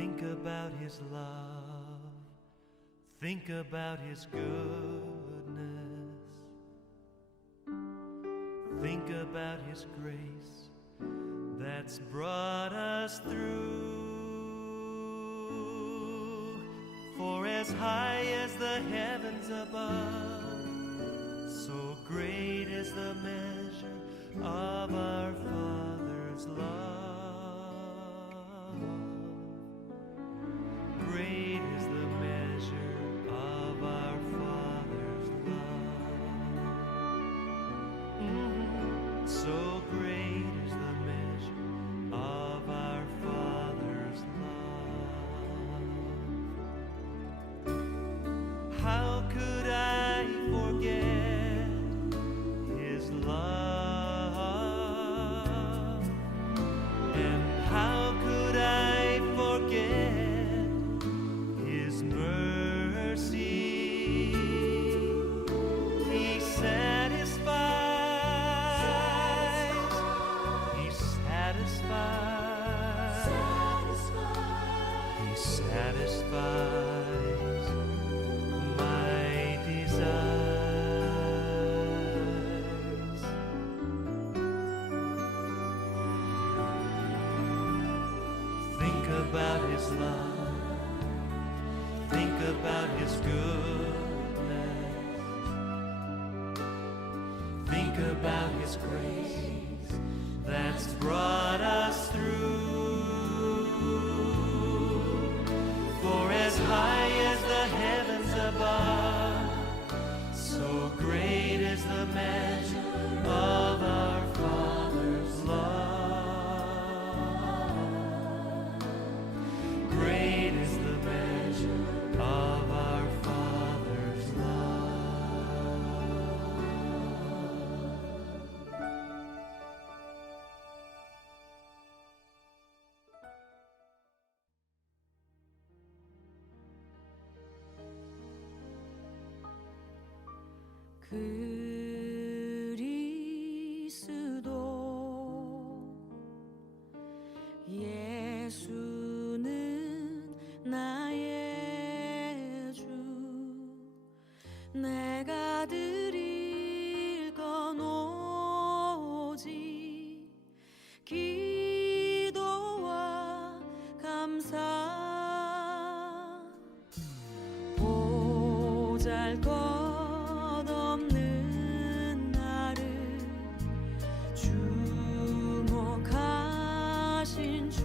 Think about his love, think about his goodness, think about his grace that's brought us through. For as high as the heavens above, so great is the measure of our Father's love. Great is the measure of our Father's love. So great is the measure of our Father's love. How could I forget his love? And how could I forget his mercy? He satisfies, he satisfies, he satisfies my desires. Think about his love, think about his goodness, think about his grace that's brought us through. For as high as the heavens above, so great is the measure of our Father's love. Great is the measure of our Father's love. 그리스도 예수는 나의 주, 내가 드릴 건 오직 기도와 감사. 보잘것없는 나를 주목하신 주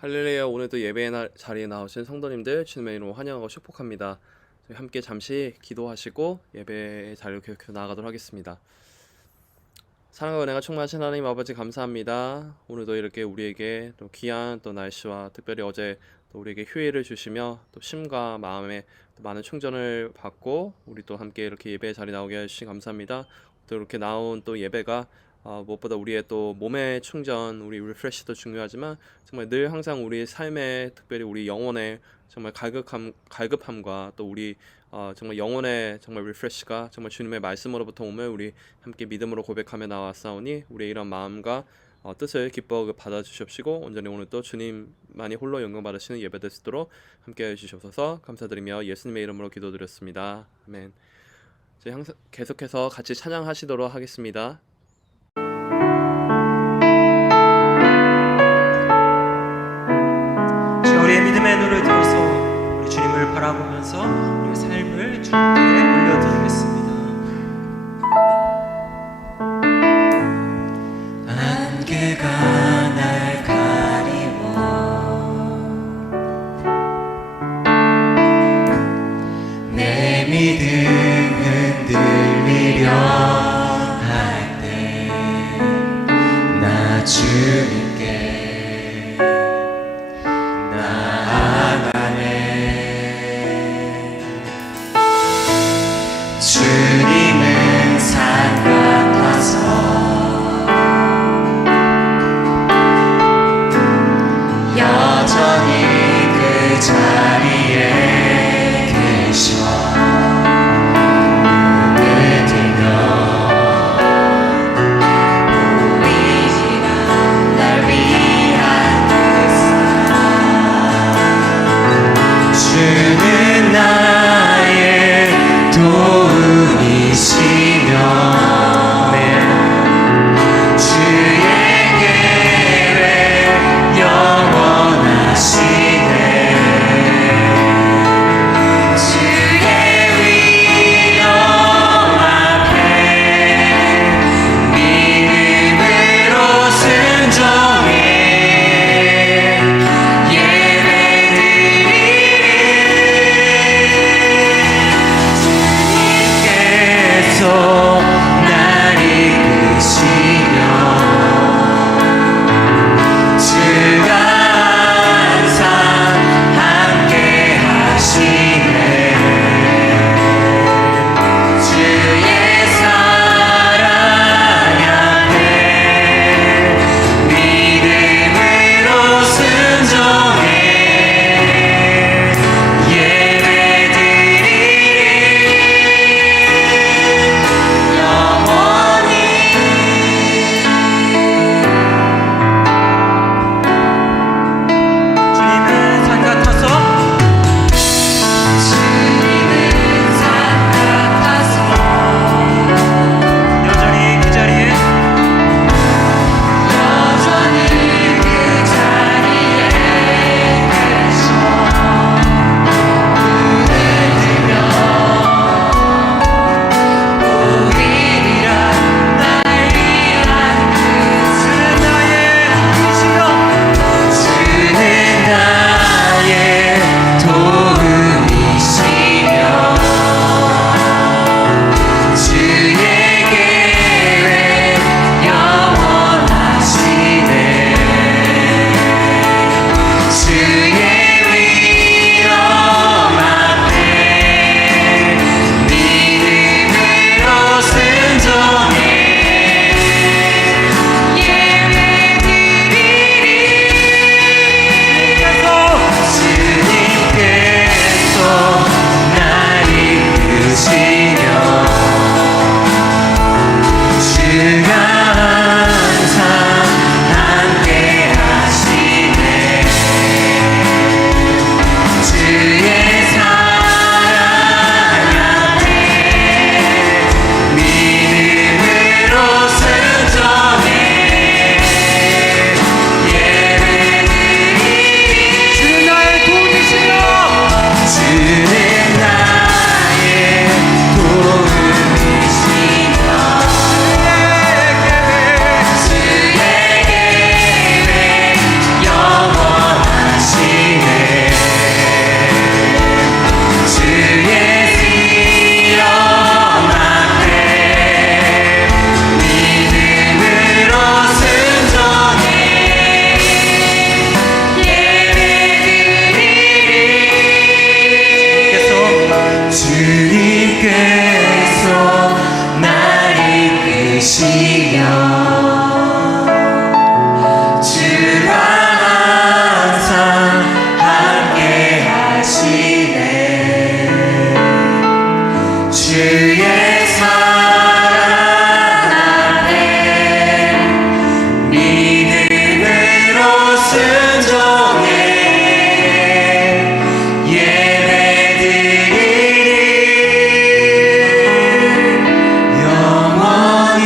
할렐루야. 오늘도 예배의 자리에 나오신 성도님들 주님의 이름으로 환영하고 축복합니다. 저희 함께 잠시 기도하시고 예배의 자리로 계속해서 나아가도록 하겠습니다. 사랑과 은혜가 충만하신 하나님 아버지 감사합니다. 오늘도 이렇게 우리에게 또 귀한 또 날씨와 특별히 어제 또 우리에게 휴일을 주시며 또 심과 마음에 또 많은 충전을 받고 우리 또 함께 이렇게 예배의 자리에 나오게 해주시 감사합니다. 또 이렇게 나온 또 예배가 무엇보다 우리의 또 몸의 충전, 우리 리프레시도 중요하지만 정말 늘 항상 우리 삶에 특별히 우리 영혼의 정말 갈급함과 또 우리 정말 영혼의 정말 리프레시가 정말 주님의 말씀으로부터 오면 우리 함께 믿음으로 고백하며 나왔사오니 우리의 이런 마음과 뜻을 기뻐 받아주시옵시고 온전히 오늘 또 주님만이 홀로 영광 받으시는 예배 될 수 있도록 함께 해주시옵소서. 감사드리며 예수님의 이름으로 기도드렸습니다. 아멘. 저희 항상 계속해서 같이 찬양하시도록 하겠습니다. 우리의 믿음의 눈을 들어서 우리 주님을 바라보면서 우리의 삶을 주님께 올려드리겠습니다. 안개가 날 가리워 내 믿음 흔들리려 할 때 나 주님께 주님은 산 같아서 여전히 그 자리에 계셔 눈을 들며 보이지가 날 위한 그 사랑 주는 나의 도움이시며 주의 계획 영원하시네 주의 위엄 앞에 믿음으로 순종해 예배드리리 주님께서 주의 사랑 안에 믿음으로 순종해 예배드리리 영원히.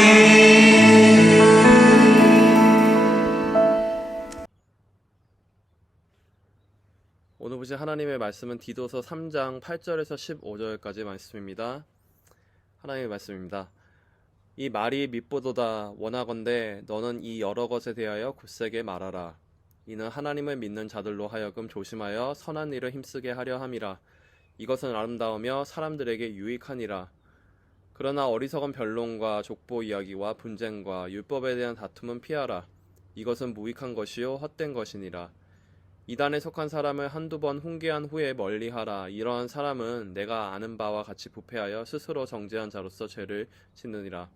오늘 보신 하나님의 말씀은 디도서 3장 8절에서 15절까지 말씀입니다. 하나님의 말씀입니다. 이 말이 밉보도다. 원하건대 너는 이 여러 것에 대하여 굳세게 말하라. 이는 하나님을 믿는 자들로 하여금 조심하여 선한 일을 힘쓰게 하려 함이라. 이것은 아름다우며 사람들에게 유익하니라. 그러나 어리석은 변론과 족보 이야기와 분쟁과 율법에 대한 다툼은 피하라. 이것은 무익한 것이요 헛된 것이니라. 이단에 속한 사람을 한두 번 훈계한 후에 멀리하라. 이러한 사람은 내가 아는 바와 같이 부패하여 스스로 정죄한 자로서 죄를 짓느니라.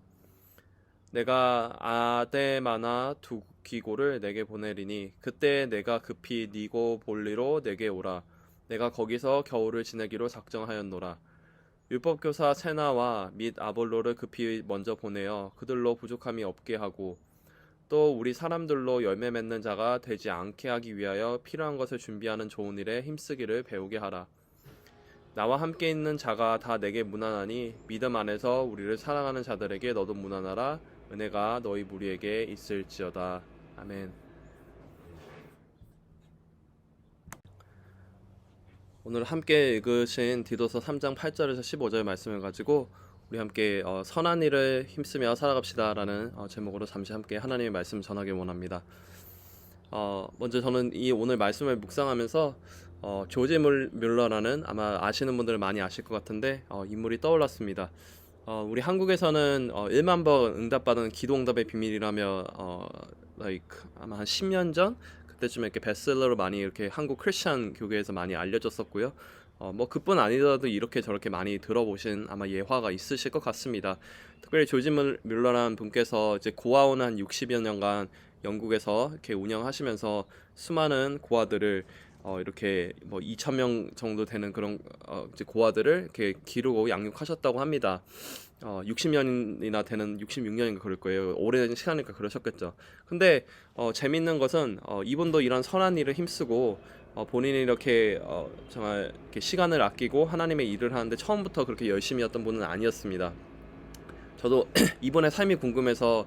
내가 아데마나 두기고를 내게 보내리니 그때 내가 급히 니고볼리로 내게 오라. 내가 거기서 겨울을 지내기로 작정하였노라. 율법교사 세나와 및 아볼로를 급히 먼저 보내어 그들로 부족함이 없게 하고 또 우리 사람들로 열매 맺는 자가 되지 않게 하기 위하여 필요한 것을 준비하는 좋은 일에 힘쓰기를 배우게 하라. 나와 함께 있는 자가 다 내게 무난하니 믿음 안에서 우리를 사랑하는 자들에게 너도 무난하라. 은혜가 너희 무리에게 있을지어다. 아멘. 오늘 함께 읽으신 디도서 3장 8절에서 15절 말씀을 가지고 우리 함께 선한 일을 힘쓰며 살아갑시다라는 제목으로 잠시 함께 하나님의 말씀 전하기 원합니다. 먼저 저는 이 오늘 말씀을 묵상하면서 조지 뮬러라는 아마 아시는 분들 많이 아실 것 같은데 인물이 떠올랐습니다. 우리 한국에서는 1만 번 응답받은 기도응답의 비밀이라며 아마 한 10년 전 그때쯤에 이렇게 베스트셀러로 많이 이렇게 한국 크리스천 교계에서 많이 알려졌었고요. 뭐 그뿐 아니더라도 이렇게 저렇게 많이 들어보신 아마 예화가 있으실 것 같습니다. 특별히 조지 뮬러라는 분께서 이제 고아원 한 60여 년간 영국에서 이렇게 운영하시면서 수많은 고아들을 이렇게 뭐 2,000명 정도 되는 그런 이제 고아들을 이렇게 기르고 양육하셨다고 합니다. 60년이나 되는 66년인가 그럴 거예요. 오래된 시간이니까 그러셨겠죠. 근데 재밌는 것은 이분도 이런 선한 일을 힘쓰고 본인이 이렇게 정말 이렇게 시간을 아끼고 하나님의 일을 하는데 처음부터 그렇게 열심히 했던 분은 아니었습니다. 저도 이분의 삶이 궁금해서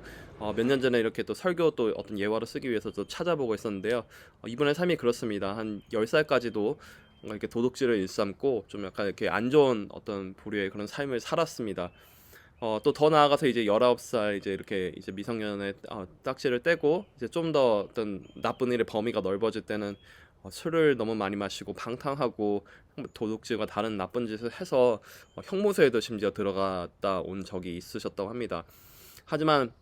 몇 년 전에 이렇게 또 설교 또 어떤 예화로 쓰기 위해서 또 찾아보고 있었는데요. 이분의 삶이 그렇습니다. 한 10살까지도 이렇게 도둑질을 일삼고 좀 약간 이렇게 안 좋은 어떤 부류의 그런 삶을 살았습니다. 또 더 나아가서 이제 19살 이제 이렇게 이제 미성년의 딱지를 떼고 이제 좀 더 어떤 나쁜 일의 범위가 넓어질 때는 술을 너무 많이 마시고 방탕하고 도둑질과 다른 나쁜 짓을 해서 형무소에도 심지어 들어갔다 온 적이 있으셨다고 합니다. 하지만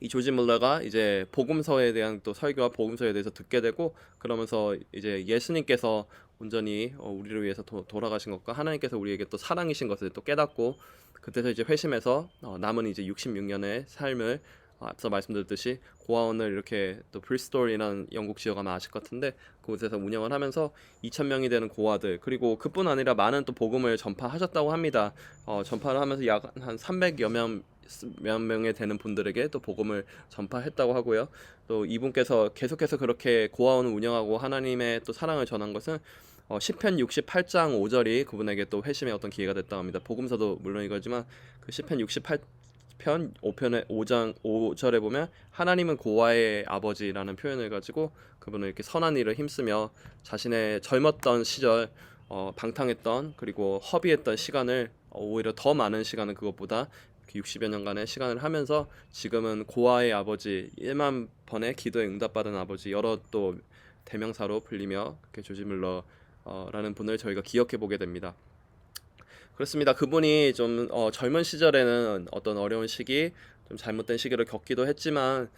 이 조지 물러가 이제 복음서에 대한 또 설교와 복음서에 대해서 듣게 되고 그러면서 이제 예수님께서 온전히 우리를 위해서 돌아가신 것과 하나님께서 우리에게 또 사랑이신 것을 또 깨닫고 그때서 이제 회심해서 남은 이제 66년의 삶을 앞서 말씀드렸듯이 고아원을 이렇게 또 브리스톨이라는 영국 지역 아마 아실 것 같은데 그곳에서 운영을 하면서 2,000명이 되는 고아들 그리고 그뿐 아니라 많은 또 복음을 전파하셨다고 합니다. 전파를 하면서 약 한 300여 몇 명에 되는 분들에게 또 복음을 전파했다고 하고요. 또 이분께서 계속해서 그렇게 고아원을 운영하고 하나님의 또 사랑을 전한 것은 시편 68장 5절이 그분에게 또 회심의 어떤 기회가 됐다고 합니다. 복음서도 물론 이거지만 그 시편 68편 5편의 5장 5절에 보면 하나님은 고아의 아버지라는 표현을 가지고 그분은 이렇게 선한 일을 힘쓰며 자신의 젊었던 시절 방탕했던 그리고 허비했던 시간을 오히려 더 많은 시간은 그것보다 60여 년간의 시간을 하면서 지금은 고아의 아버지 1만 번의 기도에 응답받은 아버지 여러 또 대명사로 불리며 조지 뮬러라는 분을 저희가 기억해 보게 됩니다. 그렇습니다. 그분이 좀 젊은 시절에는 어떤 어려운 시기, 좀 잘못된 시기를 겪기도 했지만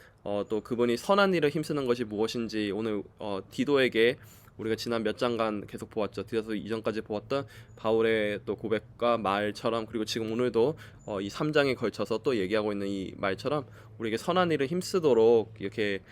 또 그분이 선한 일을 힘쓰는 것이 무엇인지 오늘 디도에게 우리가 지난 몇 장간 계속 보았죠. 디도서 이전까지 보았던 바울의 또 고백과 말처럼 그리고 지금 오늘도 이 3장에 걸쳐서 또 얘기하고 있는 이 말처럼 우리에게 선한 일을 힘쓰도록 이렇게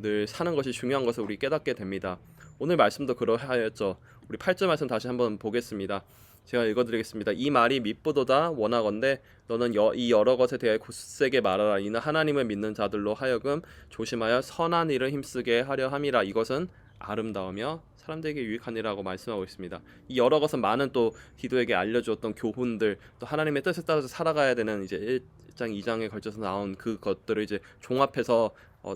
늘 사는 것이 중요한 것을 우리 깨닫게 됩니다. 오늘 말씀도 그러하였죠. 우리 8절 말씀 다시 한번 보겠습니다. 제가 읽어드리겠습니다. 이 말이 밉보도다 원하건대 너는 이 여러 것에 대해 굳세게 말하라. 이는 하나님을 믿는 자들로 하여금 조심하여 선한 일을 힘쓰게 하려 함이라. 이것은 아름다우며 사람들에게 유익하니라고 말씀하고 있습니다. 이 여러 것은 많은 또 디도에게 알려주었던 교훈들, 또 하나님의 뜻에 따라서 살아가야 되는 이제 1장, 2장에 걸쳐서 나온 그 것들을 이제 종합해서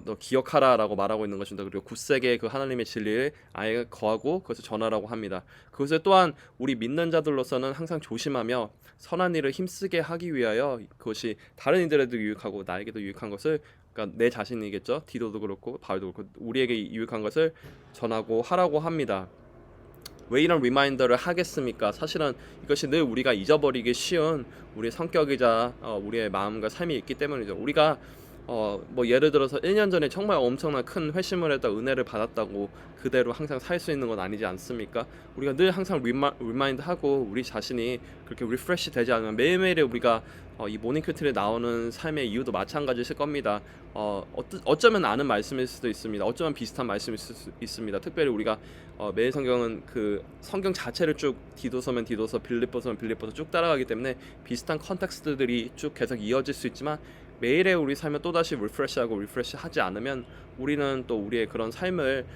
너 기억하라라고 말하고 있는 것입니다. 그리고 굳세게 그 하나님의 진리를 아예 거하고 그것을 전하라고 합니다. 그것을 또한 우리 믿는 자들로서는 항상 조심하며 선한 일을 힘쓰게 하기 위하여 그것이 다른 이들에도 유익하고 나에게도 유익한 것을, 그러니까 내 자신이겠죠. 디도도 그렇고 바울도 그렇고 우리에게 유익한 것을 전하고 하라고 합니다. 왜 이런 리마인더를 하겠습니까? 사실은 이것이 늘 우리가 잊어버리기 쉬운 우리의 성격이자 우리의 마음과 삶이 있기 때문이죠. 우리가 뭐 예를 들어서 1년 전에 정말 엄청난 큰 회심을 했다 은혜를 받았다고 그대로 항상 살 수 있는 건 아니지 않습니까? 우리가 늘 항상 리마인드하고 우리 자신이 그렇게 리프레시 되지 않으면 매일매일 우리가 이 모닝 큐티에 나오는 삶의 이유도 마찬가지실 겁니다. 어쩌면 아는 말씀일 수도 있습니다. 어쩌면 비슷한 말씀일 수도 있습니다. 특별히 우리가 매일 성경은 그 성경 자체를 쭉 디도서면 디도서, 빌립보서면 빌립보서 쭉 따라가기 때문에 비슷한 컨텍스트들이 쭉 계속 이어질 수 있지만 매일의 우리 삶을 또다시 리프레시하고 리프레시하지 않으면 우리는 또 우리의 그런 삶을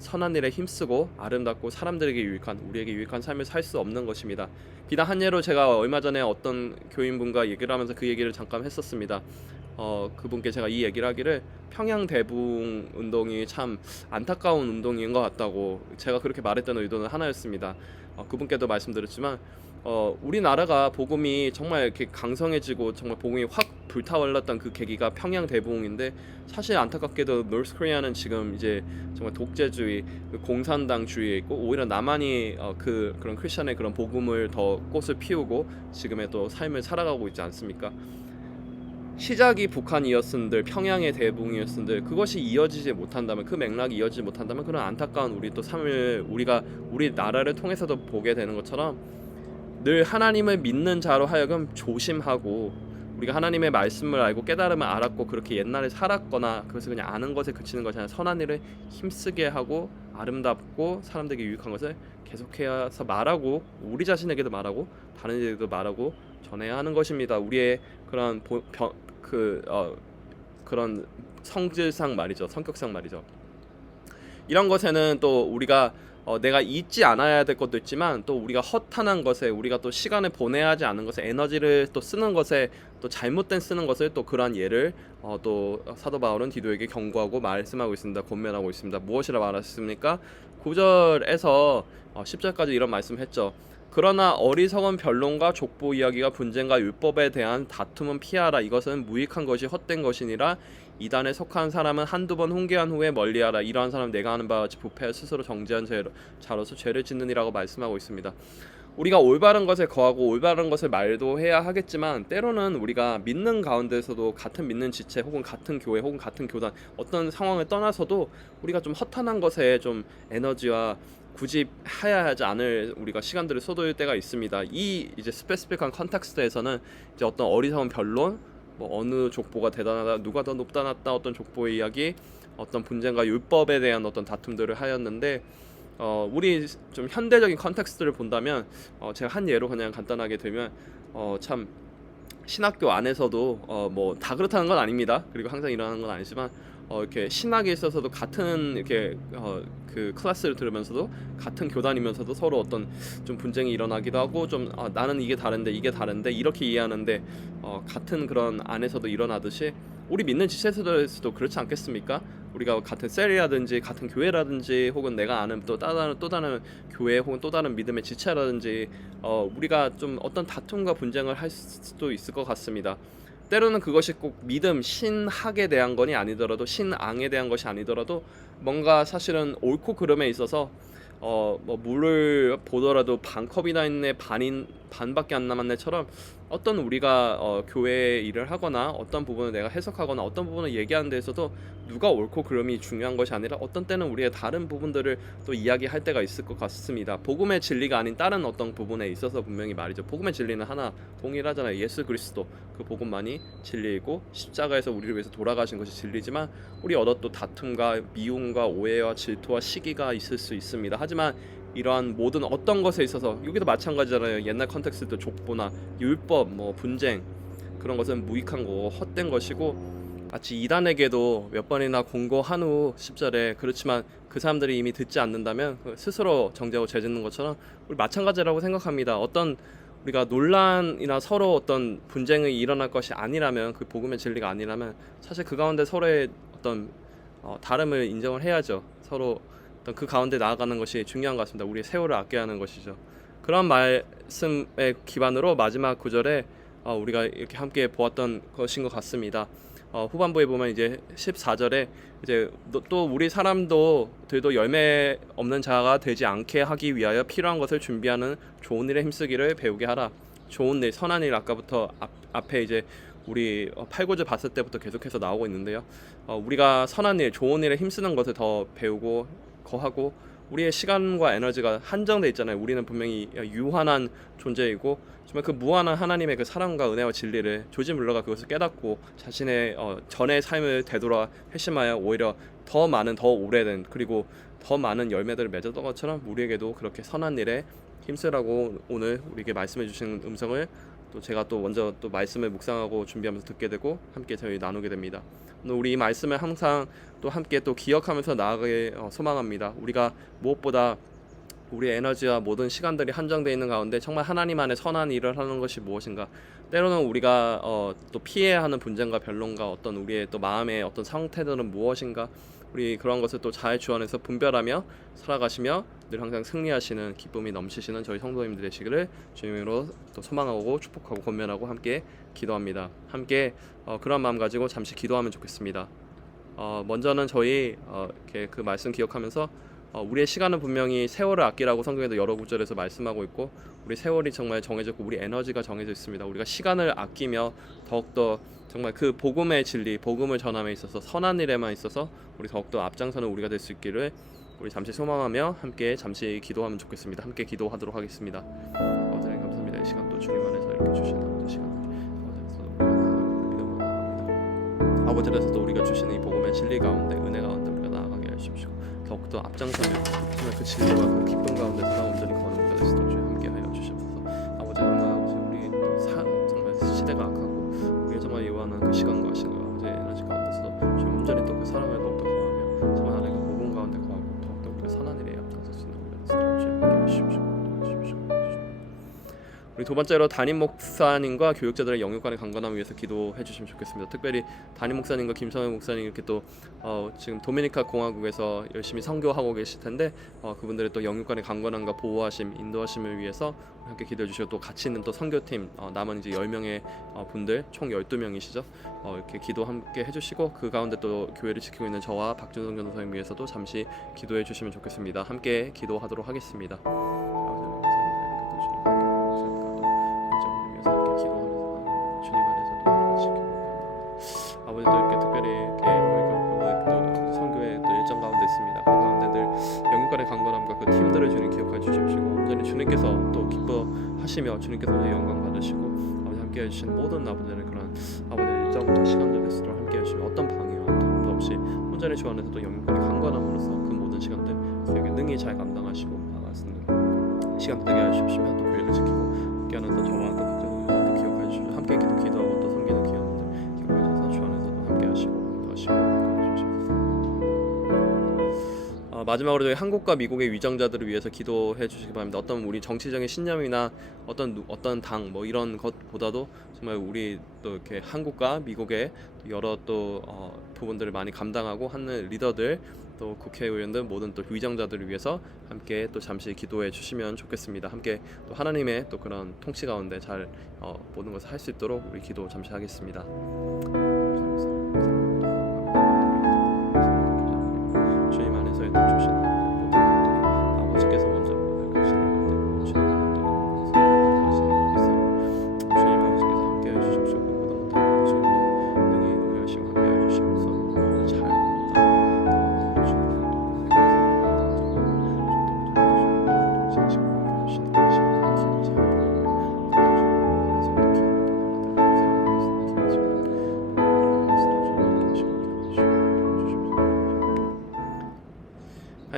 선한 일에 힘쓰고 아름답고 사람들에게 유익한, 우리에게 유익한 삶을 살 수 없는 것입니다. 비단 한 예로 제가 얼마 전에 어떤 교인분과 얘기를 하면서 그 얘기를 잠깐 했었습니다. 그분께 제가 이 얘기를 하기를 평양 대붕 운동이 참 안타까운 운동인 것 같다고 제가 그렇게 말했던 의도는 하나였습니다. 그분께도 말씀드렸지만 우리나라가 복음이 정말 이렇게 강성해지고 정말 복음이 확 불타올랐던 그 계기가 평양 대붕인데 사실 안타깝게도 노스 코리아는 지금 이제 정말 독재주의, 공산당주의에 있고 오히려 남한이 그런 크리스천의 그런 복음을 더 꽃을 피우고 지금의 또 삶을 살아가고 있지 않습니까? 시작이 북한이었음들, 평양의 대붕이었음들 그것이 이어지지 못한다면, 그 맥락이 이어지지 못한다면 그런 안타까운 우리 또 삶을 우리가 우리 나라를 통해서도 보게 되는 것처럼 늘 하나님을 믿는 자로 하여금 조심하고 우리가 하나님의 말씀을 알고 깨달음을 알았고 그렇게 옛날에 살았거나 그것을 그냥 아는 것에 그치는 것이 아니라 선한 일을 힘쓰게 하고 아름답고 사람들에게 유익한 것을 계속해서 말하고 우리 자신에게도 말하고 다른 이들에게도 말하고 전해야 하는 것입니다. 우리의 그런 그런 성질상 말이죠, 성격상 말이죠. 이런 것에는 또 우리가 내가 잊지 않아야 될 것도 있지만 또 우리가 허탄한 것에, 우리가 또 시간을 보내야 하지 않은 것에, 에너지를 또 쓰는 것에, 또 잘못된 쓰는 것을 또 그러한 예를 또 사도 바울은 디도에게 경고하고 말씀하고 있습니다. 권면하고 있습니다. 무엇이라 말하셨습니까? 9절에서 10절까지 이런 말씀했죠. 그러나 어리석은 변론과 족보 이야기가 분쟁과 율법에 대한 다툼은 피하라. 이것은 무익한 것이 헛된 것이니라. 이단에 속한 사람은 한두 번 훈계한 후에 멀리하라. 이러한 사람 내가 하는 바와 같이 부패하여 스스로 정죄한 자로서 죄를 짓느니라고 말씀하고 있습니다. 우리가 올바른 것에 거하고 올바른 것을 말도 해야 하겠지만 때로는 우리가 믿는 가운데서도 같은 믿는 지체 혹은 같은 교회 혹은 같은 교단 어떤 상황을 떠나서도 우리가 좀 허탄한 것에 좀 에너지와 굳이 해야 하지 않을 우리가 시간들을 쏟을 때가 있습니다. 이 이제 스페시픽한 컨텍스트에서는 이제 어떤 어리석은 변론, 뭐 어느 족보가 대단하다, 누가 더 높다 낮다, 어떤 족보의 이야기, 어떤 분쟁과 율법에 대한 어떤 다툼들을 하였는데 우리 좀 현대적인 컨텍스트를 본다면 제가 한 예로 그냥 간단하게 들면 참 신학교 안에서도 뭐 다 그렇다는 건 아닙니다. 그리고 항상 일어나는 건 아니지만 이렇게 신학에 있어서도 같은 이렇게 그 클래스를 들으면서도 같은 교단이면서도 서로 어떤 좀 분쟁이 일어나기도 하고 좀 나는 이게 다른데 이렇게 이해하는데 같은 그런 안에서도 일어나듯이 우리 믿는 지체들에서도 그렇지 않겠습니까? 우리가 같은 셀이라든지 같은 교회라든지 혹은 내가 아는 또 다른 교회 혹은 또 다른 믿음의 지체라든지 우리가 좀 어떤 다툼과 분쟁을 할 수도 있을 것 같습니다. 때로는 그것이 꼭 믿음, 신학에 대한 것이 아니더라도 신앙에 대한 것이 아니더라도 뭔가 사실은 옳고 그름에 있어서 뭐 물을 보더라도 반 컵이나 있네 반밖에 안 남았네처럼 어떤 우리가 교회 일을 하거나 어떤 부분을 내가 해석하거나 어떤 부분을 얘기하는 데에서도 누가 옳고 그름이 중요한 것이 아니라 어떤 때는 우리의 다른 부분들을 또 이야기할 때가 있을 것 같습니다. 복음의 진리가 아닌 다른 어떤 부분에 있어서 분명히 말이죠. 복음의 진리는 하나 동일하잖아요. 예수 그리스도 그 복음만이 진리이고 십자가에서 우리를 위해서 돌아가신 것이 진리지만 우리 얻어 또 다툼과 미움과 오해와 질투와 시기가 있을 수 있습니다. 하지만 이러한 모든 어떤 것에 있어서 여기도 마찬가지잖아요. 옛날 컨텍스트도 족보나 율법, 뭐 분쟁 그런 것은 무익한 거고 헛된 것이고 마치 이단에게도 몇 번이나 공고한 후 10절에 그렇지만 그 사람들이 이미 듣지 않는다면 스스로 정죄하고 죄짓는 것처럼 우리 마찬가지라고 생각합니다. 어떤 우리가 논란이나 서로 어떤 분쟁이 일어날 것이 아니라면 그 복음의 진리가 아니라면 사실 그 가운데 서로의 어떤 다름을 인정을 해야죠. 서로 어떤 그 가운데 나아가는 것이 중요한 것 같습니다. 우리의 세월을 아껴야 하는 것이죠. 그런 말씀의 기반으로 마지막 구절에 우리가 이렇게 함께 보았던 것인 것 같습니다. 후반부에 보면 이제 14절에 이제 또 우리 사람들도 열매 없는 자가 되지 않게 하기 위하여 필요한 것을 준비하는 좋은 일에 힘쓰기를 배우게 하라. 좋은 일, 선한 일 아까부터 앞에 이제 우리 8, 9절 봤을 때부터 계속해서 나오고 있는데요. 우리가 선한 일, 좋은 일에 힘쓰는 것을 더 배우고 거하고 우리의 시간과 에너지가 한정돼 있잖아요. 우리는 분명히 유한한 존재이고 정말 그 무한한 하나님의 그 사랑과 은혜와 진리를 조지 물러가 그것을 깨닫고 자신의 전의 삶을 되돌아 회심하여 오히려 더 많은 더 오래된 그리고 더 많은 열매들을 맺었던 것처럼 우리에게도 그렇게 선한 일에 힘쓰라고 오늘 우리에게 말씀해 주신 음성을 또 제가 또 먼저 또 말씀을 묵상하고 준비하면서 듣게 되고 함께 저희 나누게 됩니다. 오늘 우리 이 말씀을 항상 또 함께 또 기억하면서 나아가길 소망합니다. 우리가 무엇보다 우리의 에너지와 모든 시간들이 한정되어 있는 가운데 정말 하나님 안에 선한 일을 하는 것이 무엇인가, 때로는 우리가 또 피해야 하는 분쟁과 변론과 어떤 우리의 또 마음의 어떤 상태들은 무엇인가, 우리 그런 것을 또 잘 주안에서 분별하며 살아가시며 늘 항상 승리하시는 기쁨이 넘치시는 저희 성도님들 되시기를 주님으로 또 소망하고 축복하고 권면하고 함께 기도합니다. 함께 그런 마음 가지고 잠시 기도하면 좋겠습니다. 먼저는 저희 이렇게 그 말씀 기억하면서 우리의 시간은 분명히 세월을 아끼라고 성경에도 여러 구절에서 말씀하고 있고 우리 세월이 정말 정해졌고 우리 에너지가 정해져 있습니다. 우리가 시간을 아끼며 더욱더 정말 그 복음의 진리, 복음을 전함에 있어서 선한 일에만 있어서 우리 더욱더 앞장서는 우리가 될 수 있기를 우리 잠시 소망하며 함께 잠시 기도하면 좋겠습니다. 함께 기도하도록 하겠습니다. 하나님 감사합니다. 이 시간 또 주님 안에서 이렇게 주시는 시간 아버지에서도 우리가 주시는 이 복음의 진리 가운데 은혜 가운데 우리가 나아가게 하십시오. 더욱더 앞장서며 정말 그 진리와 그 기쁨 가운데서 온전히 거는 우리가 될 수 있도록 주님 함께 하여 주시옵소서. 아버지 정말 아버지 우리 정말 시대가 악하고 우리가 정말 요한한 그 시간과 시간 아버지의 에너지 가운데서 주님 온전히 또 그 사랑을 더욱더 구하며 정말 하나님의 복음 가운데 구하고 더욱더 우리가 선한 일에 앞장설 수 있는 우리가 될 수 있도록 주님 함께 하십시오. 우리 두 번째로 담임 목사님과 교육자들의 영육간의 강건함을 위해서 기도해 주시면 좋겠습니다. 특별히 담임 목사님과 김성현 목사님 이렇게 또 지금 도미니카 공화국에서 열심히 선교하고 계실 텐데 그분들의 또 영육간의 강건함과 보호하심, 인도하심을 위해서 함께 기도해 주시고 또 같이 있는 또 선교팀 남은 이제 10명의 분들 총 12명이시죠. 이렇게 기도 함께 해주시고 그 가운데 또 교회를 지키고 있는 저와 박준성 전도사님 위해서도 잠시 기도해 주시면 좋겠습니다. 함께 기도하도록 하겠습니다. 아버지 또 이렇게 특별히 이렇게 우리가 또 선교의 또 일정 가운데 있습니다. 그 가운데 늘 영육간의 강건함과 그 팀들을 주님 기억해 주십시고 온전히 주님께서 또 기뻐하시며 주님께서 영광 받으시고 아버지 함께 해주신 모든 아버지는 그런 아버지 일정 시간들 될수록 함께 해주시며 어떤 방해와 어떤 없이 온전히 주 안에서 또 영육간의 강건함으로써 그 모든 시간들 교육에 능히 잘 감당하시고 나아가시는 시간 되게 하십시며 또 교회를 지키고 함께하는 또 저와 또 박정도 기억해 주시고 함께 기도하고 또 섬기는 기회들 기억해 주셔서 주 안에서도 함께 하시고 마지막으로 저희 한국과 미국의 위정자들을 위해서 기도해 주시기 바랍니다. 어떤 우리 정치적인 신념이나 어떤 당 뭐 이런 것보다도 정말 우리 또 이렇게 한국과 미국의 여러 또 부분들을 많이 감당하고 하는 리더들 또 국회의원들 모든 또 위정자들을 위해서 함께 또 잠시 기도해 주시면 좋겠습니다. 함께 또 하나님의 또 그런 통치 가운데 잘 모든 것을 할 수 있도록 우리 기도 잠시 하겠습니다. 주님 안에서의 또 주시는 모든 것들이 아버지께서 먼저 가시는 것들 주님 아버지께서 함께 해주십시오. 그 모든 것들 주님 능히 노여하시고 함께 해주시면서 모든 잘 주님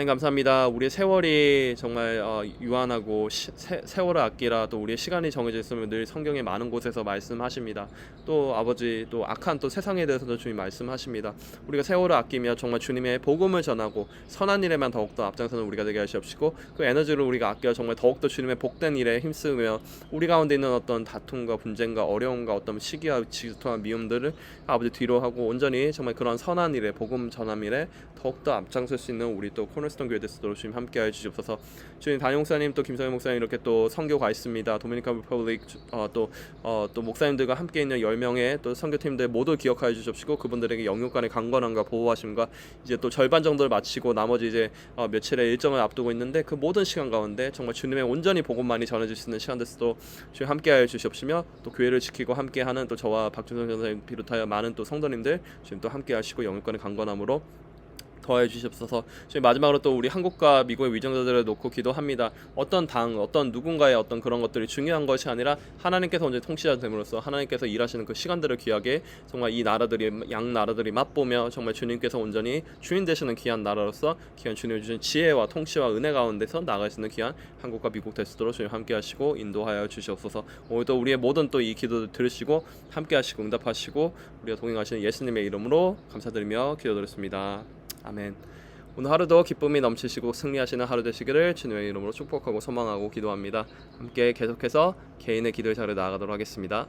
하나님 감사합니다. 우리의 세월이 정말 유한하고 세월을 아끼라. 또 우리의 시간이 정해져 있으면 늘 성경의 많은 곳에서 말씀하십니다. 또 아버지 또 악한 또 세상에 대해서도 주님 말씀하십니다. 우리가 세월을 아끼며 정말 주님의 복음을 전하고 선한 일에만 더욱더 앞장서는 우리가 되게 하시옵시고, 그 에너지를 우리가 아껴 정말 더욱더 주님의 복된 일에 힘쓰며 우리 가운데 있는 어떤 다툼과 분쟁과 어려움과 어떤 시기와 질투와 미움들을 아버지 뒤로 하고 온전히 정말 그런 선한 일에 복음 전함 일에 더욱더 앞장설 수 있는 우리 또 코너스톤 교회 되시도록 주님 함께하여 주시옵소서. 주님 담임 목사님 또 김성현 목사님 이렇게 또 선교 가 있습니다. 도미니칸 리퍼블릭 또 목사님들과 함께 있는 10명의 또 선교팀들 모두 기억하여 주시옵시고, 그분들에게 영육간의 강건함과 보호하심과 이제 또 절반 정도를 마치고 나머지 이제 며칠의 일정을 앞두고 있는데, 그 모든 시간 가운데 정말 주님의 온전히 복음만이 전해질 수 있는 시간 됐도 주님 함께하여 주시옵시며, 또 교회를 지키고 함께하는 또 저와 박준성 전사님 비롯하여 많은 또 성도님들 주님 또 함께하시고 영육간의 강건함으로 더해 주시옵소서. 저희 마지막으로 또 우리 한국과 미국의 위정자들을 놓고 기도합니다. 어떤 당, 어떤 누군가의 어떤 그런 것들이 중요한 것이 아니라 하나님께서 언제 통치자 됨으로써 하나님께서 일하시는 그 시간들을 귀하게 정말 이 나라들이 양 나라들이 맛보며 정말 주님께서 온전히 주인 되시는 귀한 나라로서 귀한 주님이 주신 지혜와 통치와 은혜 가운데서 나아갈 수 있는 귀한 한국과 미국 될 수 있도록 주님 함께하시고 인도하여 주시옵소서. 오늘도 우리의 모든 또 이 기도를 들으시고 함께하시고 응답하시고 우리가 동행하시는 예수님의 이름으로 감사드리며 기도드렸습니다. 아멘. 오늘 하루도 기쁨이 넘치시고 승리하시는 하루 되시기를 주님의 이름으로 축복하고 소망하고 기도합니다. 함께 계속해서 개인의 기도의 자리에 나아가도록 하겠습니다.